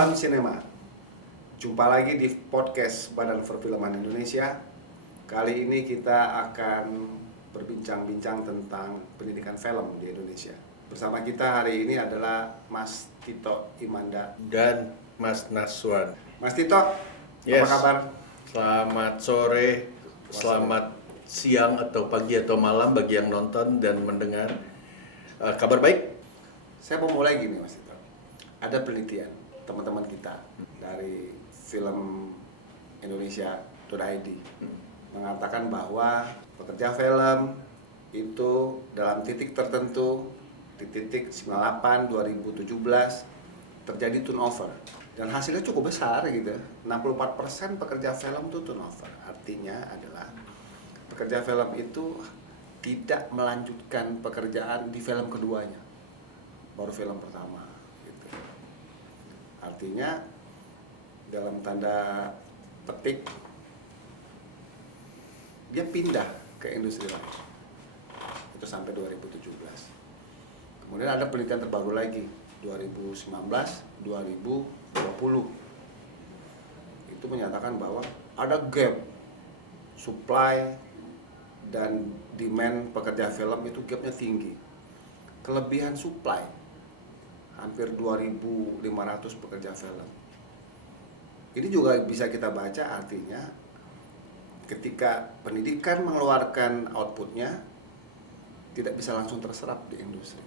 Salam Sinema. Jumpa lagi di podcast Badan Perfilman Indonesia. Kali ini kita akan berbincang-bincang tentang pendidikan film di Indonesia. Bersama kita hari ini adalah Mas Tito Imanda dan Mas Naswan. Mas Tito, Yes. apa kabar? Selamat sore, selamat siang atau pagi atau malam bagi yang nonton dan mendengar. Kabar baik? Saya mau mulai gini Mas Tito. Ada penelitian teman-teman kita dari film Indonesia.id mengatakan bahwa pekerja film itu dalam titik tertentu di titik 98 2017 terjadi turnover dan hasilnya cukup besar gitu. 64% pekerja film itu turnover. Artinya adalah pekerja film itu tidak melanjutkan pekerjaan di film keduanya, baru film pertama gitu. Artinya dalam tanda petik dia pindah ke industri lain. Itu sampai 2017. Kemudian ada penelitian terbaru lagi 2019 2020. Itu menyatakan bahwa ada gap supply dan demand pekerja film itu gapnya tinggi. Kelebihan supply hampir 2.500 pekerja film. Ini juga bisa kita baca artinya ketika pendidikan mengeluarkan outputnya tidak bisa langsung terserap di industri.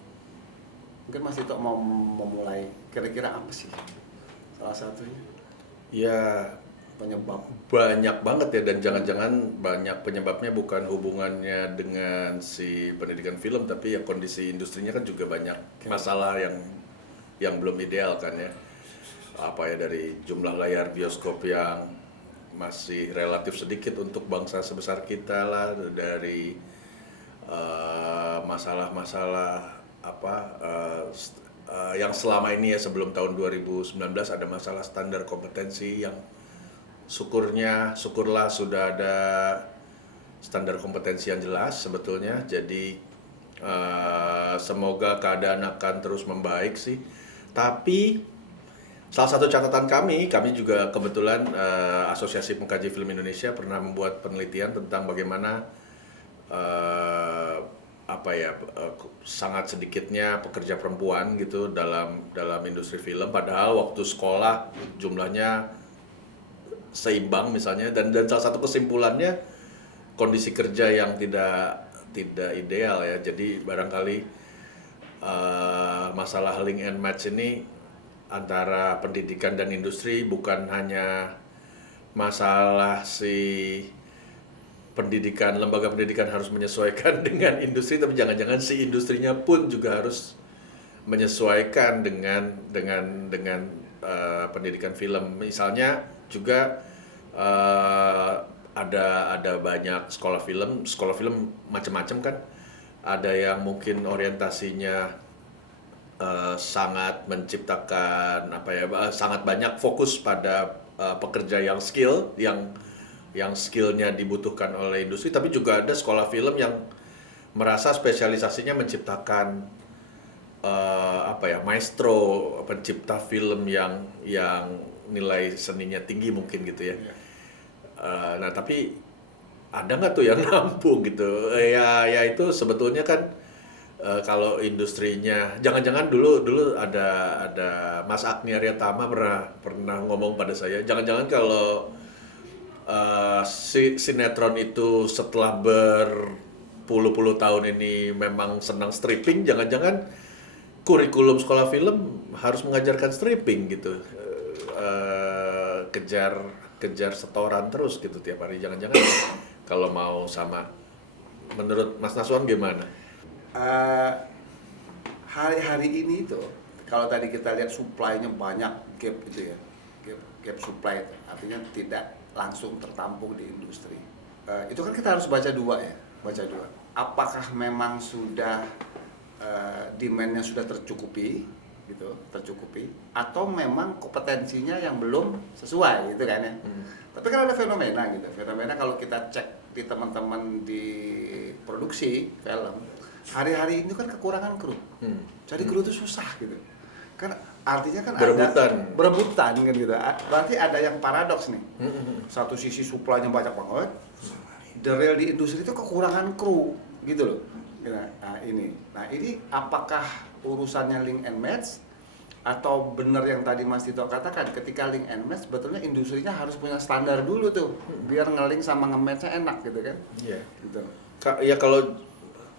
Mungkin Mas Tito mau memulai kira-kira apa sih salah satunya? Ya, Penyebab. banyak banget ya, dan jangan-jangan banyak penyebabnya bukan hubungannya dengan si pendidikan film, tapi ya kondisi industrinya kan juga banyak masalah yang belum ideal kan ya. Apa ya, dari jumlah layar bioskop yang masih relatif sedikit untuk bangsa sebesar kita lah, dari masalah-masalah yang selama ini ya sebelum tahun 2019 ada masalah standar kompetensi yang syukurlah sudah ada standar kompetensi yang jelas sebetulnya. Jadi semoga keadaan akan terus membaik sih. Tapi salah satu catatan kami juga kebetulan Asosiasi Pengkaji Film Indonesia pernah membuat penelitian tentang bagaimana sangat sedikitnya pekerja perempuan gitu dalam industri film, padahal waktu sekolah jumlahnya seimbang misalnya, dan salah satu kesimpulannya kondisi kerja yang tidak ideal ya. Jadi barangkali masalah link and match ini antara pendidikan dan industri bukan hanya masalah si lembaga pendidikan harus menyesuaikan dengan industri, tapi jangan-jangan si industrinya pun juga harus menyesuaikan dengan pendidikan film. Misalnya juga ada banyak sekolah film macam-macam kan. Ada yang mungkin orientasinya sangat menciptakan sangat banyak fokus pada pekerja yang skillnya dibutuhkan oleh industri, tapi juga ada sekolah film yang merasa spesialisasinya menciptakan maestro, pencipta film yang nilai seninya tinggi mungkin gitu ya. Nah tapi ada nggak tuh yang nampung gitu? Ya itu sebetulnya kan kalau industrinya, jangan-jangan dulu ada Mas Agni Aryatama pernah ngomong pada saya, jangan-jangan kalau sinetron itu setelah berpuluh-puluh tahun ini memang senang stripping, jangan-jangan kurikulum sekolah film harus mengajarkan stripping gitu, kejar setoran terus gitu tiap hari, jangan-jangan kalau mau sama. Menurut Mas Naswan gimana? Hari-hari ini tuh kalau tadi kita lihat supply-nya banyak gap gitu ya, gap supply itu artinya tidak langsung tertampung di industri. Itu kan kita harus baca dua. Apakah memang sudah demand-nya sudah tercukupi atau memang kompetensinya yang belum sesuai gitu kan ya. Tapi kan ada fenomena kalau kita cek di teman-teman di produksi film, hari-hari ini kan kekurangan kru. Jadi kru itu susah gitu. Kan artinya kan Berebutan. ada berebutan kan gitu. Berarti ada yang paradoks nih. Satu sisi supply-nya banyak banget, the real di industri itu kekurangan kru gitu loh. Nah ini apakah urusannya link and match atau benar yang tadi Mas Tito katakan, ketika link and match sebetulnya industrinya harus punya standar dulu tuh biar nge-link sama nge-match-nya enak gitu kan. Iya. Gitu. Ya kalau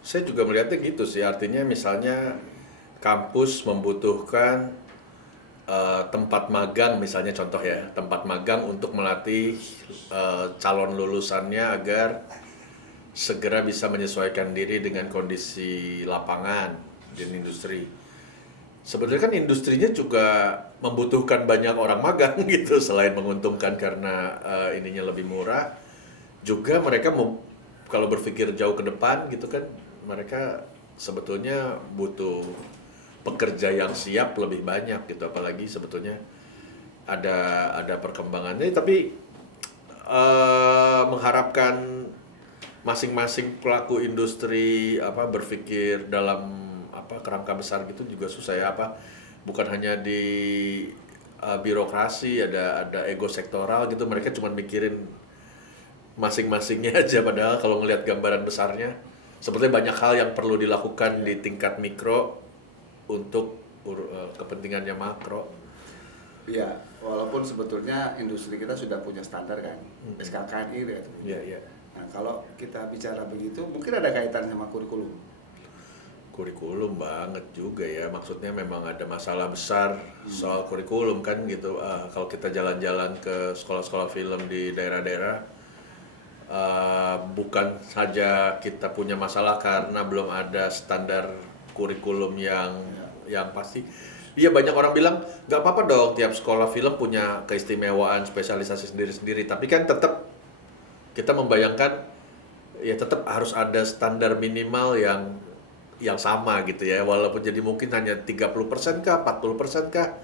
saya juga melihatnya gitu sih, artinya misalnya kampus membutuhkan tempat magang, misalnya contoh ya, tempat magang untuk melatih calon lulusannya agar segera bisa menyesuaikan diri dengan kondisi lapangan di industri. Sebetulnya kan industrinya juga membutuhkan banyak orang magang gitu, selain menguntungkan karena ininya lebih murah, juga mereka kalau berpikir jauh ke depan gitu kan, mereka sebetulnya butuh pekerja yang siap lebih banyak gitu, apalagi sebetulnya ada perkembangannya, tapi mengharapkan masing-masing pelaku industri berpikir dalam kerangka besar gitu juga susah ya, bukan hanya di birokrasi, ada ego sektoral gitu, mereka cuma mikirin masing-masingnya aja, padahal kalau ngelihat gambaran besarnya sebetulnya banyak hal yang perlu dilakukan di tingkat mikro untuk kepentingannya makro. Iya, walaupun sebetulnya industri kita sudah punya standar kan, SKKNI gitu. Iya. Nah, kalau kita bicara begitu, mungkin ada kaitan sama kurikulum. Kurikulum banget juga ya, maksudnya memang ada masalah besar soal kurikulum kan gitu. Kalau kita jalan-jalan ke sekolah-sekolah film di daerah-daerah, bukan saja kita punya masalah karena belum ada standar kurikulum yang pasti. Iya, banyak orang bilang nggak apa-apa dong tiap sekolah film punya keistimewaan spesialisasi sendiri-sendiri, tapi kan tetap kita membayangkan ya tetap harus ada standar minimal yang sama gitu ya, walaupun jadi mungkin hanya 30% kah, 40% kah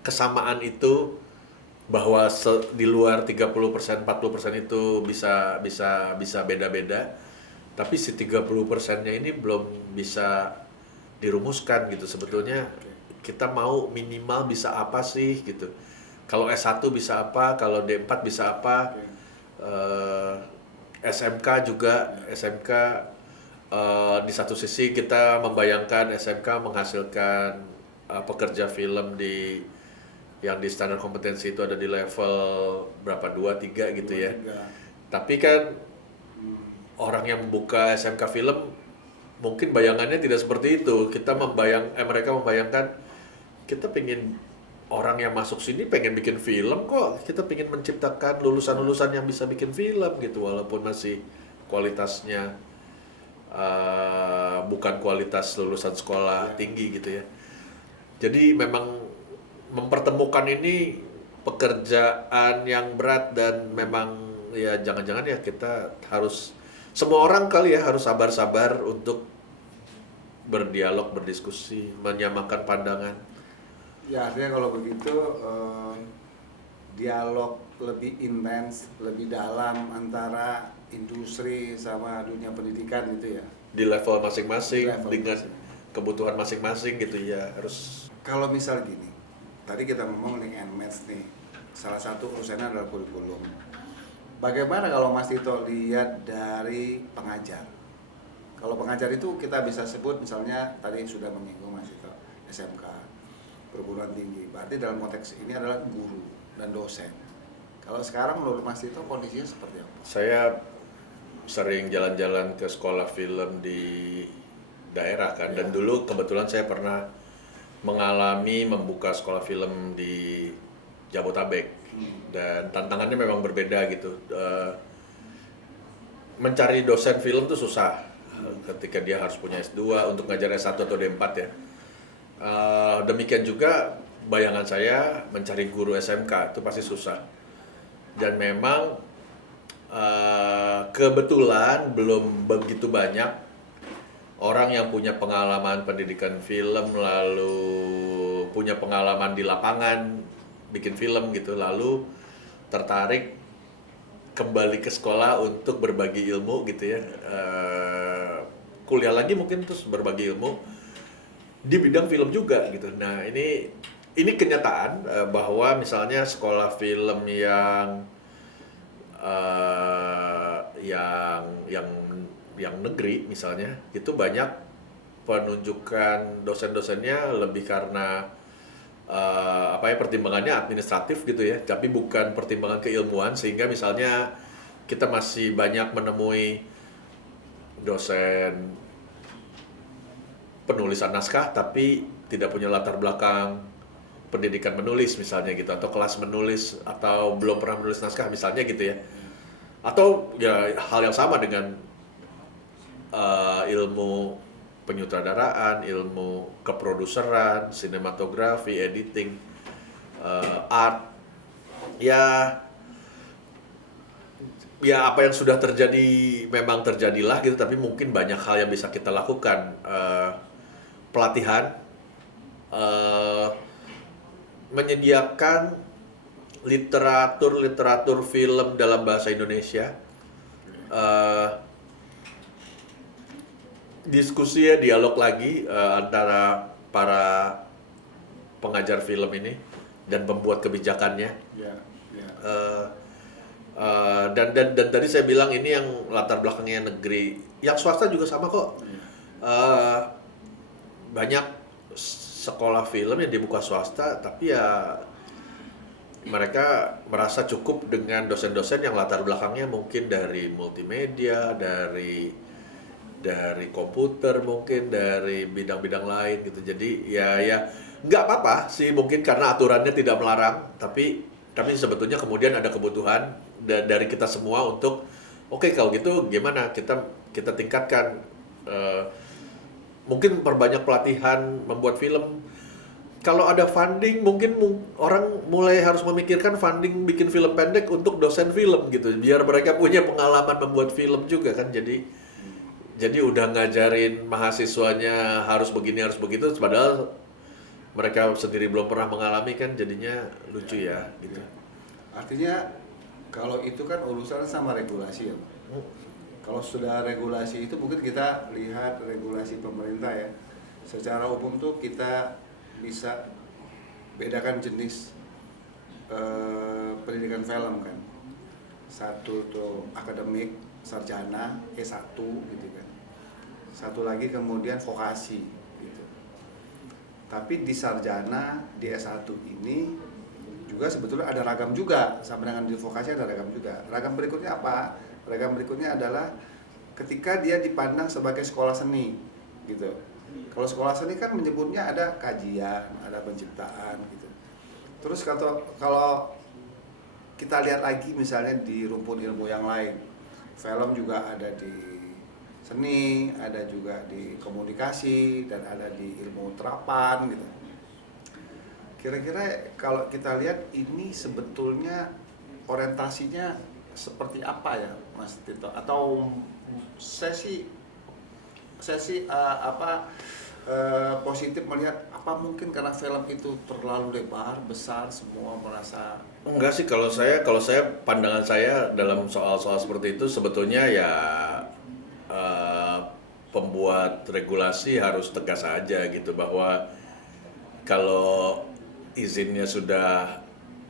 kesamaan itu, bahwa di luar 30%, 40% itu bisa beda-beda, tapi si 30%-nya ini belum bisa dirumuskan gitu. Sebetulnya kita mau minimal bisa apa sih gitu. Kalau S1 bisa apa, kalau D4 bisa apa. SMK juga, di satu sisi kita membayangkan SMK menghasilkan pekerja film yang di standar kompetensi itu ada di level berapa, 2, 3 gitu ya. Tapi kan orang yang membuka SMK film mungkin bayangannya tidak seperti itu. Mereka membayangkan kita pengen orang yang masuk sini pengen bikin film kok. Kita pengen menciptakan lulusan-lulusan yang bisa bikin film gitu, walaupun masih kualitasnya bukan kualitas lulusan sekolah tinggi gitu ya. Jadi memang mempertemukan ini pekerjaan yang berat, dan memang ya jangan-jangan ya kita harus, semua orang kali ya harus sabar-sabar untuk berdialog, berdiskusi, menyamakan pandangan. Ya artinya kalau begitu dialog lebih intens, lebih dalam antara industri sama dunia pendidikan gitu ya. Di level masing-masing, dengan masing-masing. kebutuhan masing-masing gitu ya, harus. Kalau misal gini, tadi kita ngomong link and match nih, salah satu urusannya adalah kurikulum. Bagaimana kalau Mas Tito lihat dari pengajar? Kalau pengajar itu kita bisa sebut misalnya tadi sudah menyinggung Mas Tito, SMK, perguruan tinggi. Berarti dalam konteks ini adalah guru dan dosen. Kalau sekarang menurut Mas Tito kondisinya seperti apa? Saya sering jalan-jalan ke sekolah film di daerah kan, dan dulu kebetulan saya pernah mengalami membuka sekolah film di Jabotabek, dan tantangannya memang berbeda gitu. Mencari dosen film tuh susah ketika dia harus punya S2 untuk ngajar S1 atau D4 ya. Demikian juga bayangan saya mencari guru SMK itu pasti susah. Dan memang kebetulan belum begitu banyak orang yang punya pengalaman pendidikan film, lalu punya pengalaman di lapangan bikin film gitu, lalu tertarik kembali ke sekolah untuk berbagi ilmu gitu ya, kuliah lagi mungkin terus berbagi ilmu. di bidang film juga gitu. Nah, ini kenyataan bahwa misalnya sekolah film eh, yang yang yang negeri misalnya itu banyak penunjukan dosen-dosennya lebih karena pertimbangannya administratif gitu ya, tapi bukan pertimbangan keilmuan, sehingga misalnya kita masih banyak menemui dosen penulisan naskah tapi tidak punya latar belakang pendidikan menulis misalnya gitu, atau kelas menulis, atau belum pernah menulis naskah misalnya gitu ya, atau ya hal yang sama dengan ilmu penyutradaraan, ilmu keproduseran, sinematografi, editing, art, ya ya apa yang sudah terjadi memang terjadilah gitu, tapi mungkin banyak hal yang bisa kita lakukan. Pelatihan, menyediakan literatur film dalam bahasa Indonesia, diskusi ya, dialog lagi antara para pengajar film ini dan pembuat kebijakannya. Ya, ya. Dan tadi saya bilang ini yang latar belakangnya negeri, yang swasta juga sama kok. Banyak sekolah film yang dibuka swasta, tapi ya mereka merasa cukup dengan dosen-dosen yang latar belakangnya mungkin dari multimedia, dari komputer, mungkin dari bidang-bidang lain gitu. Jadi ya nggak apa-apa sih, mungkin karena aturannya tidak melarang, tapi sebetulnya kemudian ada kebutuhan dari kita semua untuk oke, kalau gitu gimana kita tingkatkan, mungkin perbanyak pelatihan membuat film. Kalau ada funding, mungkin orang mulai harus memikirkan funding bikin film pendek untuk dosen film gitu, biar mereka punya pengalaman membuat film juga kan. Jadi udah ngajarin mahasiswanya harus begini harus begitu, padahal mereka sendiri belum pernah mengalami kan, jadinya lucu ya gitu. Artinya kalau itu kan urusan sama regulasi ya. Kalau sudah regulasi itu mungkin kita lihat regulasi pemerintah ya. Secara umum tuh kita bisa bedakan jenis pendidikan film kan. Satu tuh akademik, sarjana, S1 gitu kan. Satu lagi kemudian vokasi gitu. Tapi di sarjana, di S1 ini juga sebetulnya ada ragam juga, sama dengan di vokasi ada ragam juga. Ragam berikutnya apa? Ragam berikutnya adalah ketika dia dipandang sebagai sekolah seni gitu. Kalau sekolah seni kan menyebutnya ada kajian, ada penciptaan gitu. Terus kalau kita lihat lagi misalnya di rumpun ilmu yang lain, film juga ada di seni, ada juga di komunikasi, dan ada di ilmu terapan gitu. Kira-kira kalau kita lihat ini sebetulnya orientasinya seperti apa ya, Mas Tito? Atau saya sih positif melihat apa mungkin karena film itu terlalu lebar, besar, semua merasa Enggak sih, kalau saya pandangan saya dalam soal-soal seperti itu sebetulnya ya pembuat regulasi harus tegas aja gitu, bahwa kalau izinnya sudah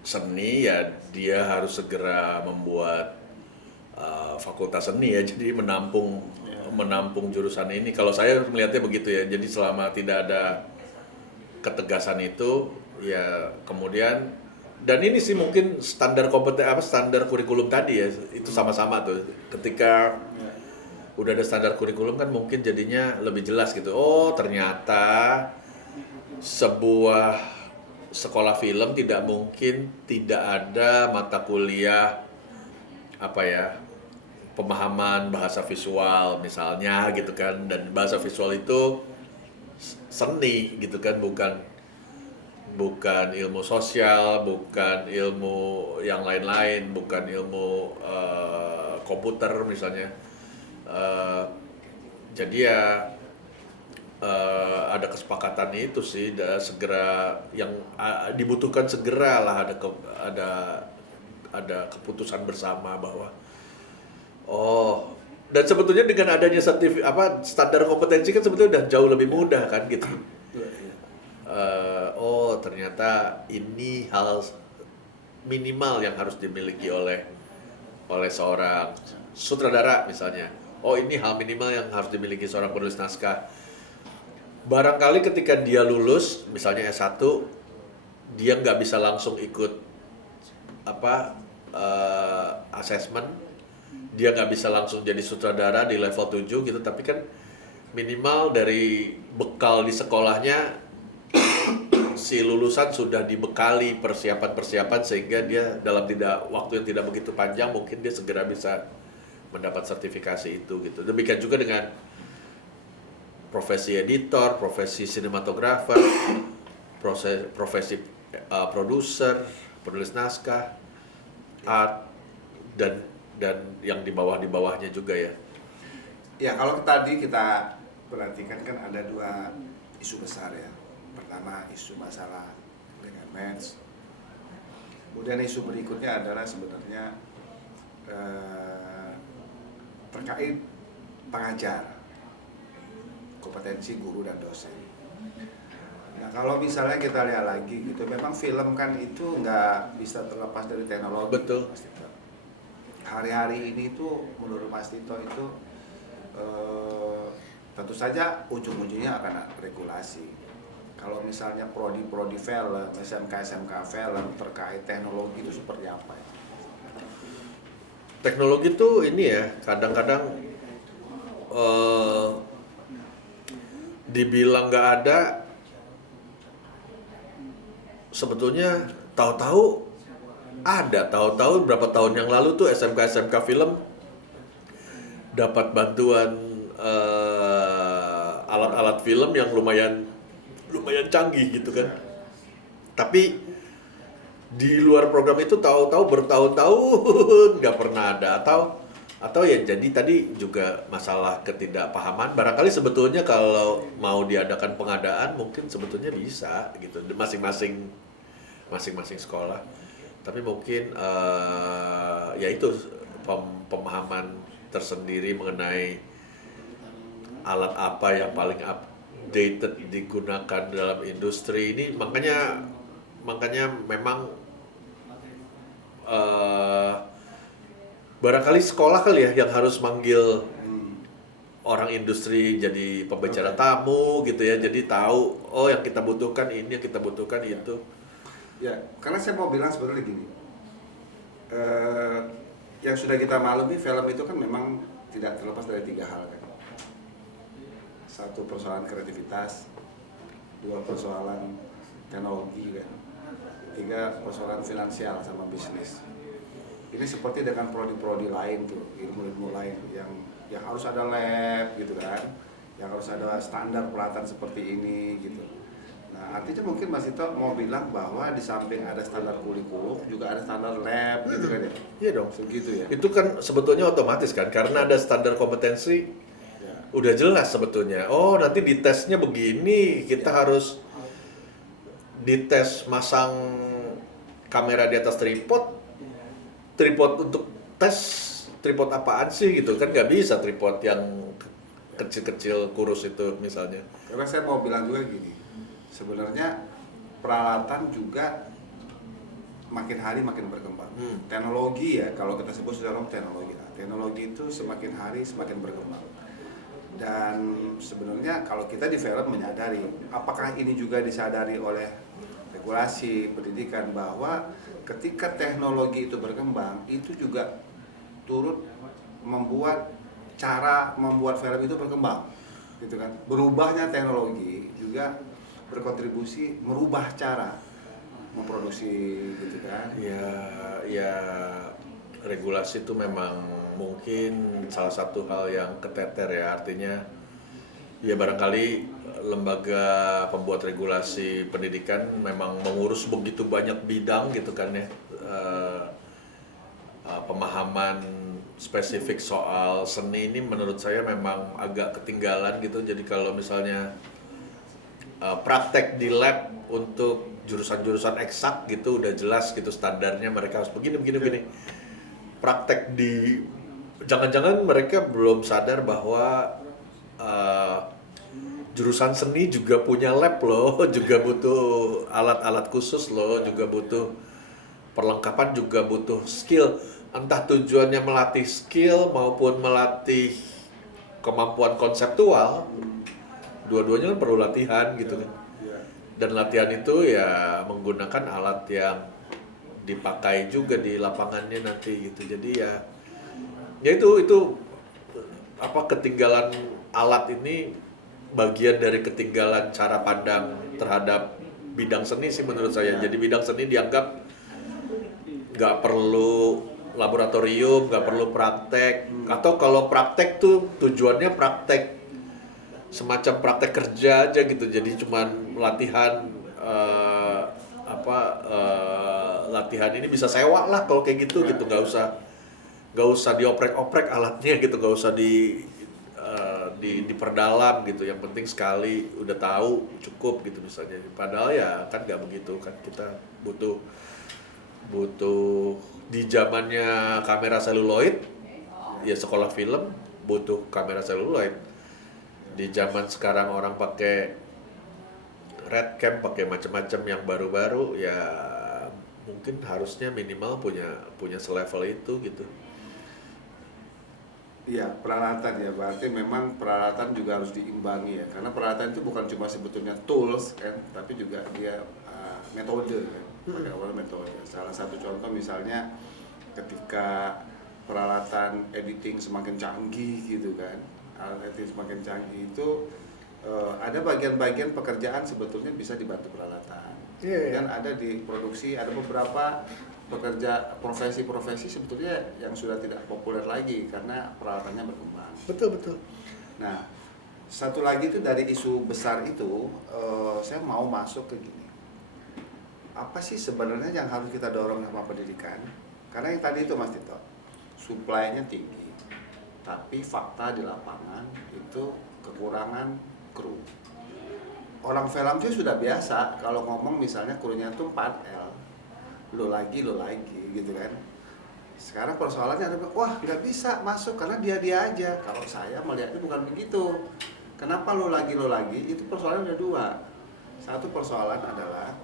seni ya dia harus segera membuat fakultas seni ya, jadi menampung jurusan ini. Kalau saya melihatnya begitu ya. Jadi selama tidak ada ketegasan itu ya kemudian, dan ini sih mungkin standar standar kurikulum tadi ya, itu sama-sama tuh. Ketika udah ada standar kurikulum kan mungkin jadinya lebih jelas gitu. Oh, ternyata sebuah sekolah film tidak mungkin tidak ada mata kuliah pemahaman bahasa visual misalnya gitu kan, dan bahasa visual itu seni gitu kan, bukan ilmu sosial, bukan ilmu yang lain-lain, bukan ilmu komputer misalnya. Jadi ya ada kesepakatan itu sih, segera yang dibutuhkan, segera lah ada keputusan bersama bahwa dan sebetulnya dengan adanya standar kompetensi kan sebetulnya udah jauh lebih mudah kan gitu. oh ternyata ini hal minimal yang harus dimiliki oleh seorang sutradara misalnya. Oh ini hal minimal yang harus dimiliki seorang penulis naskah. Barangkali ketika dia lulus, misalnya S1, dia nggak bisa langsung ikut assessment, dia nggak bisa langsung jadi sutradara di level 7 gitu, tapi kan minimal dari bekal di sekolahnya si lulusan sudah dibekali persiapan-persiapan sehingga dia dalam waktu yang tidak begitu panjang mungkin dia segera bisa mendapat sertifikasi itu gitu. Demikian juga dengan profesi editor, profesi sinematografer, profesi produser, penulis naskah, art dan yang di bawahnya juga ya. Ya, kalau tadi kita perhatikan kan ada dua isu besar ya. Pertama isu masalah dengan match. Kemudian isu berikutnya adalah sebenarnya terkait pengajar, kompetensi guru dan dosen. Nah kalau misalnya kita lihat lagi gitu, memang film kan itu nggak bisa terlepas dari teknologi. Betul. Mas Tito. Hari-hari ini tuh menurut Mas Tito itu tentu saja ujung-ujungnya akan regulasi. Kalau misalnya prodi film, SMK film terkait teknologi itu seperti apa ya? Teknologi tuh ini ya, kadang-kadang dibilang nggak ada, sebetulnya tahu-tahu ada. Tahu-tahu berapa tahun yang lalu tuh SMK film dapat bantuan alat-alat film yang lumayan canggih gitu kan. Tapi di luar program itu tahu-tahu bertahun-tahun nggak pernah ada, atau ya jadi tadi juga masalah ketidakpahaman. Barangkali sebetulnya kalau mau diadakan pengadaan mungkin sebetulnya bisa gitu masing-masing sekolah. Tapi mungkin ya itu pemahaman tersendiri mengenai alat apa yang paling updated digunakan dalam industri ini. Makanya memang barangkali sekolah kali ya yang harus manggil orang industri jadi pembicara tamu gitu ya, jadi tahu oh yang kita butuhkan ini, yang kita butuhkan itu. Ya, karena saya mau bilang sebenarnya gini, yang sudah kita maklumi film itu kan memang tidak terlepas dari tiga hal kan. Satu, persoalan kreativitas, dua, persoalan teknologi kan, tiga, persoalan finansial sama bisnis. Ini seperti dengan prodi-prodi lain tuh, ilmu-ilmu lain yang harus ada lab gitu kan, yang harus ada standar pelatihan seperti ini gitu. Nah, artinya mungkin Mas Tito mau bilang bahwa di samping ada standar kurikulum juga ada standar lab gitu kan ya? Iya dong. Segitu ya. Itu kan sebetulnya otomatis kan, karena ada standar kompetensi, Ya. udah jelas sebetulnya. Oh nanti di tesnya begini, kita harus dites masang kamera di atas tripod untuk tes tripod apaan sih gitu kan, nggak bisa tripod yang kecil-kecil kurus itu misalnya. Karena saya mau bilang juga gini, sebenarnya peralatan juga makin hari makin berkembang. Teknologi ya, kalau kita sebut dalam teknologi, teknologi itu semakin hari semakin berkembang. Dan sebenarnya kalau kita di film menyadari, apakah ini juga disadari oleh regulasi pendidikan bahwa ketika teknologi itu berkembang, itu juga turut membuat cara membuat film itu berkembang, gitu kan? Berubahnya teknologi juga berkontribusi merubah cara memproduksi, gitu kan? Ya regulasi itu memang mungkin salah satu hal yang keteter ya, artinya ya barangkali lembaga pembuat regulasi pendidikan memang mengurus begitu banyak bidang gitu kan ya. Pemahaman spesifik soal seni ini menurut saya memang agak ketinggalan gitu. Jadi kalau misalnya praktek di lab untuk jurusan-jurusan eksak gitu udah jelas gitu standarnya, mereka harus begini. Praktek jangan-jangan mereka belum sadar bahwa jurusan seni juga punya lab loh, juga butuh alat-alat khusus loh, juga butuh perlengkapan, juga butuh skill. Entah tujuannya melatih skill maupun melatih kemampuan konseptual, dua-duanya kan perlu latihan gitu kan. Iya. Dan latihan itu ya menggunakan alat yang dipakai juga di lapangannya nanti gitu. Jadi ya itu apa, ketinggalan alat ini bagian dari ketinggalan cara pandang terhadap bidang seni sih menurut saya. Jadi bidang seni dianggap nggak perlu laboratorium, nggak perlu praktek, atau kalau praktek tuh tujuannya praktek semacam praktek kerja aja gitu. Jadi cuman latihan latihan ini bisa sewa lah kalau kayak gitu gitu, nggak usah dioprek-oprek alatnya gitu, nggak usah diperdalam gitu. Yang penting sekali udah tahu cukup gitu misalnya. Padahal ya kan nggak begitu kan, kita butuh di zamannya kamera seluloid ya sekolah film butuh kamera seluloid. Di zaman sekarang orang pakai red cam, pakai macam-macam yang baru-baru, ya mungkin harusnya minimal punya selevel itu gitu. Iya, peralatan ya, berarti memang peralatan juga harus diimbangi ya, karena peralatan itu bukan cuma sebetulnya tools kan, tapi juga dia metode kan, pakai awal metode. Salah satu contoh misalnya ketika peralatan editing semakin canggih gitu kan, alat editing semakin canggih itu ada bagian-bagian pekerjaan sebetulnya bisa dibantu peralatan. Dan ada di produksi, ada beberapa pekerja profesi-profesi sebetulnya yang sudah tidak populer lagi karena peralatannya berkembang. Betul. Nah, satu lagi itu dari isu besar itu, saya mau masuk ke gini. Apa sih sebenarnya yang harus kita dorong sama pendidikan? Karena yang tadi itu Mas Tito, supply-nya tinggi, tapi fakta di lapangan itu kekurangan kru. Orang film sih sudah biasa kalau ngomong misalnya krunya tuh 4L, lo lagi gitu kan. Sekarang persoalannya adalah, wah nggak bisa masuk karena dia aja. Kalau saya melihatnya bukan begitu. Kenapa lo lagi? Itu persoalan ada dua. Satu persoalan adalah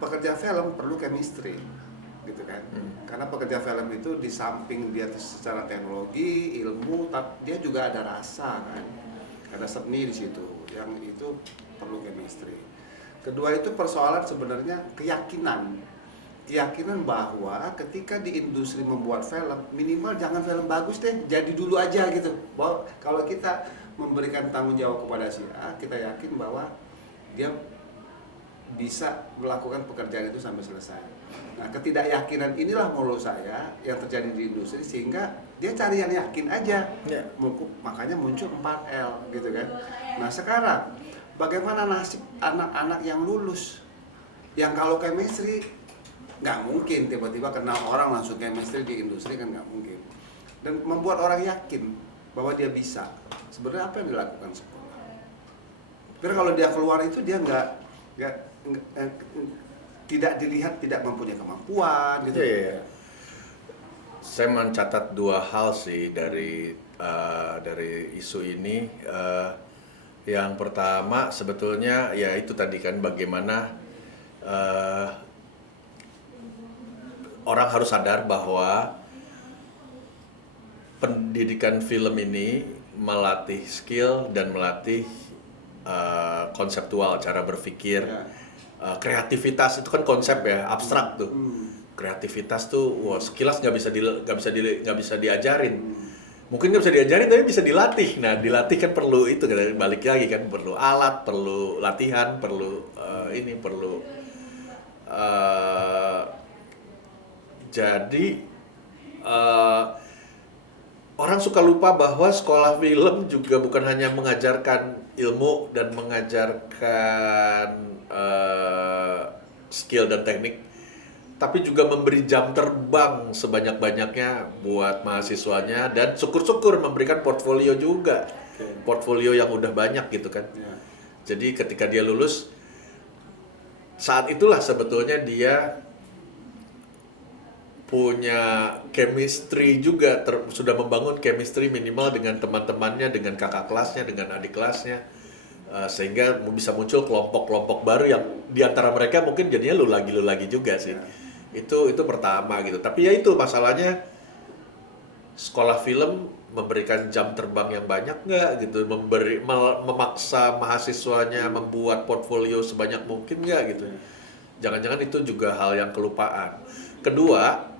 pekerja film perlu chemistry, gitu kan. Karena pekerja film itu di samping dia secara teknologi, ilmu, dia juga ada rasa kan. Ada seni di situ, yang itu perlu chemistry. Kedua itu persoalan sebenarnya keyakinan bahwa ketika di industri membuat film, minimal jangan film bagus deh, jadi dulu aja gitu. Bahwa kalau kita memberikan tanggung jawab kepada si A, kita yakin bahwa dia bisa melakukan pekerjaan itu sampai selesai. Nah, ketidakyakinan inilah menurut saya yang terjadi di industri, sehingga dia cari yang yakin aja. Makanya muncul 4L gitu kan. Nah, sekarang bagaimana nasib anak-anak yang lulus, yang kalau chemistry nggak mungkin tiba-tiba kenal orang langsung chemistry di industri, kan nggak mungkin. Dan membuat orang yakin bahwa dia bisa. Sebenarnya apa yang dilakukan sekolah? Tapi kalau dia keluar itu dia tidak dilihat tidak mempunyai kemampuan gitu. Iya. Saya mencatat dua hal sih dari isu ini. Yang pertama sebetulnya ya itu tadi kan, bagaimana orang harus sadar bahwa pendidikan film ini melatih skill dan melatih konseptual, cara berpikir. Kreativitas itu kan konsep ya, abstrak tuh. Kreativitas tuh, wah, sekilas nggak bisa diajarin. Mungkin nggak bisa diajarin tapi bisa dilatih. Nah, dilatih kan perlu itu, balik lagi kan, perlu alat, perlu latihan, perlu jadi orang suka lupa bahwa sekolah film juga bukan hanya mengajarkan ilmu dan mengajarkan skill dan teknik, tapi juga memberi jam terbang sebanyak-banyaknya buat mahasiswanya, dan syukur-syukur memberikan portfolio juga. Portfolio yang udah banyak gitu kan. Jadi ketika dia lulus, saat itulah sebetulnya dia punya chemistry juga, sudah membangun chemistry minimal dengan teman-temannya, dengan kakak kelasnya, dengan adik kelasnya. Sehingga bisa muncul kelompok-kelompok baru yang di antara mereka mungkin jadinya lu lagi juga sih. Itu pertama gitu. Tapi ya itu masalahnya, sekolah film memberikan jam terbang yang banyak nggak gitu, memaksa mahasiswanya membuat portfolio sebanyak mungkin nggak gitu. Jangan-jangan itu juga hal yang kelupaan. Kedua,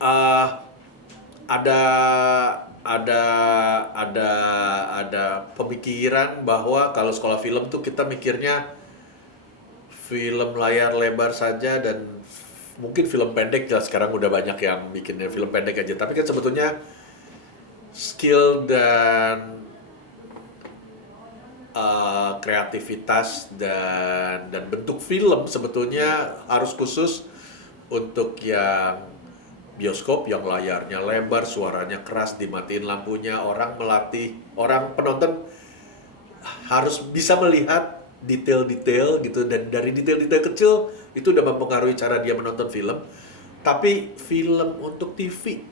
uh, ada ada ada pemikiran bahwa kalau sekolah film tuh kita mikirnya film layar lebar saja, dan mungkin film pendek ya, sekarang udah banyak yang bikinnya film pendek aja, tapi kan sebetulnya skill dan kreativitas dan bentuk film sebetulnya harus khusus untuk yang bioskop, yang layarnya lebar, suaranya keras, dimatiin lampunya, orang penonton harus bisa melihat detail-detail gitu, dan dari detail-detail kecil itu udah mempengaruhi cara dia menonton film. Tapi film untuk TV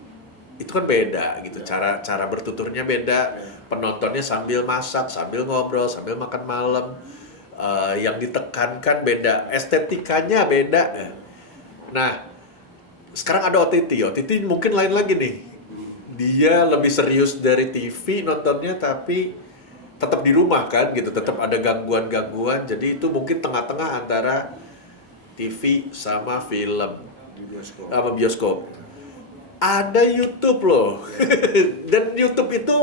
itu kan beda gitu, cara bertuturnya beda, penontonnya sambil masak, sambil ngobrol, sambil makan malam, yang ditekankan beda, estetikanya beda. Nah, sekarang ada OTT mungkin lain lagi nih. Dia lebih serius dari TV nontonnya, tapi tetap di rumah kan gitu, tetap ada gangguan-gangguan. Jadi itu mungkin tengah-tengah antara TV sama film, sama bioskop. Ada YouTube loh. Dan YouTube itu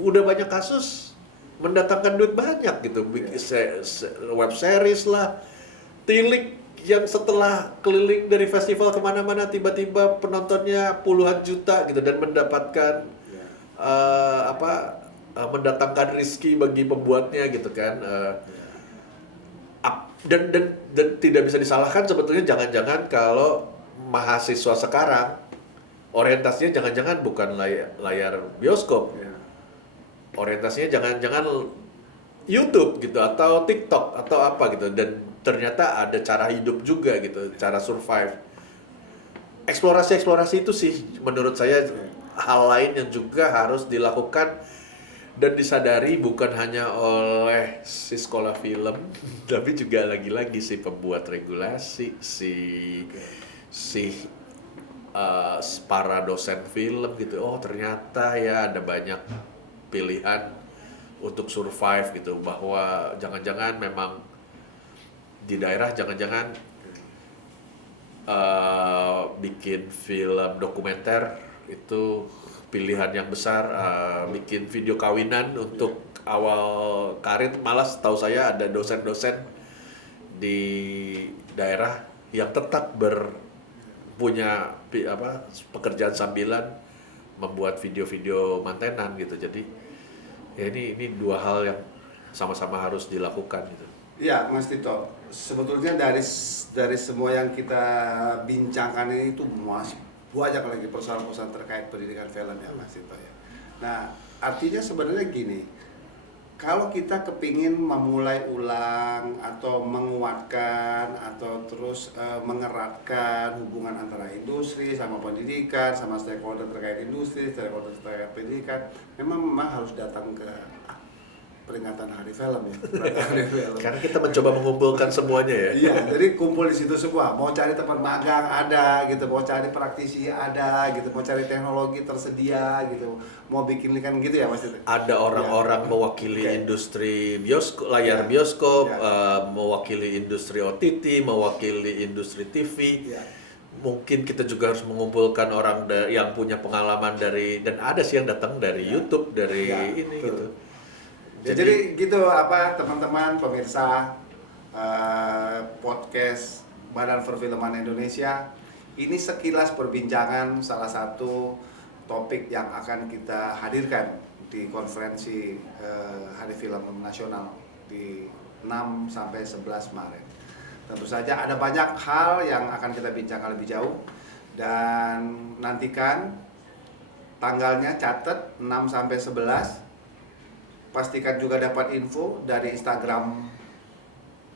udah banyak kasus mendatangkan duit banyak gitu. Web series lah, Tilik yang setelah keliling dari festival kemana-mana tiba-tiba penontonnya puluhan juta gitu, dan mendapatkan mendatangkan rezeki bagi pembuatnya gitu kan. Dan tidak bisa disalahkan sebetulnya, jangan-jangan kalau mahasiswa sekarang orientasinya jangan-jangan bukan layar bioskop, orientasinya jangan-jangan YouTube gitu atau TikTok atau apa gitu, dan ternyata ada cara hidup juga gitu, cara survive. Eksplorasi itu sih menurut saya hal lain yang juga harus dilakukan dan disadari bukan hanya oleh si sekolah film tapi juga lagi-lagi si pembuat regulasi, para dosen film gitu. Oh ternyata ya ada banyak pilihan untuk survive gitu, bahwa jangan-jangan memang di daerah jangan-jangan bikin film dokumenter itu pilihan yang besar, bikin video kawinan untuk awal karir. Malah setahu saya ada dosen-dosen di daerah yang tetap punya pekerjaan sambilan membuat video-video mantenan gitu. Jadi ya ini dua hal yang sama-sama harus dilakukan gitu. Iya, Mas Tito. Sebetulnya dari semua yang kita bincangkan ini itu masih banyak lagi persoalan-persoalan terkait pendidikan film ya, Mas Tito ya. Nah, artinya sebenarnya gini, kalau kita kepingin memulai ulang atau menguatkan atau terus mengeratkan hubungan antara industri sama pendidikan, sama stakeholder terkait industri, stakeholder terkait pendidikan, memang harus datang ke peringatan Hari Film ya. Hari Film. Karena kita mencoba mengumpulkan semuanya ya. Iya, jadi kumpul di situ semua. Mau cari tempat magang ada gitu, mau cari praktisi ada gitu, mau cari teknologi tersedia gitu, mau bikin kan gitu ya Mas. Ada orang-orang mewakili industri bioskop, layar bioskop, mewakili industri OTT, mewakili industri TV. Mungkin kita juga harus mengumpulkan orang yang punya pengalaman dan ada sih yang datang dari YouTube, dari ini gitu. Jadi gitu teman-teman pemirsa podcast Badan Perfilman Indonesia, ini sekilas perbincangan salah satu topik yang akan kita hadirkan di konferensi Hari Film Nasional di 6 sampai 11 Maret. Tentu saja ada banyak hal yang akan kita bincangkan lebih jauh, dan nantikan tanggalnya, catat 6 sampai 11. Pastikan juga dapat info dari Instagram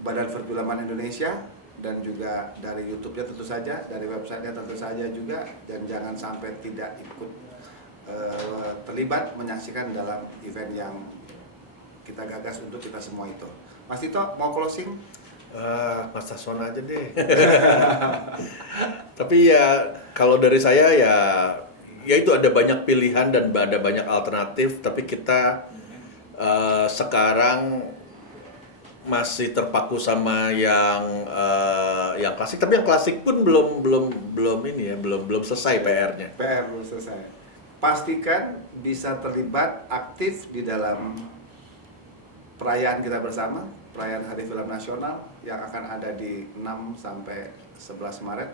Badan Perfilman Indonesia dan juga dari YouTube-nya tentu saja, dari website-nya tentu saja juga, dan jangan sampai tidak ikut terlibat menyaksikan dalam event yang kita gagas untuk kita semua itu. Mas Tito mau closing? Mas Saswan aja deh. Tapi ya kalau dari saya ya itu ada banyak pilihan dan ada banyak alternatif, tapi kita sekarang masih terpaku sama yang klasik. Tapi yang klasik pun belum ini ya, belum selesai PR-nya. PR belum selesai. Pastikan bisa terlibat aktif di dalam perayaan kita bersama, perayaan Hari Film Nasional yang akan ada di 6 sampai 11 Maret.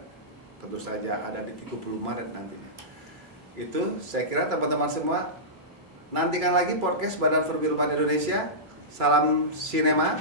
Tentu saja ada di 30 Maret nantinya. Itu saya kira teman-teman semua nantikan lagi podcast Badan Perfilman Indonesia. Salam sinema.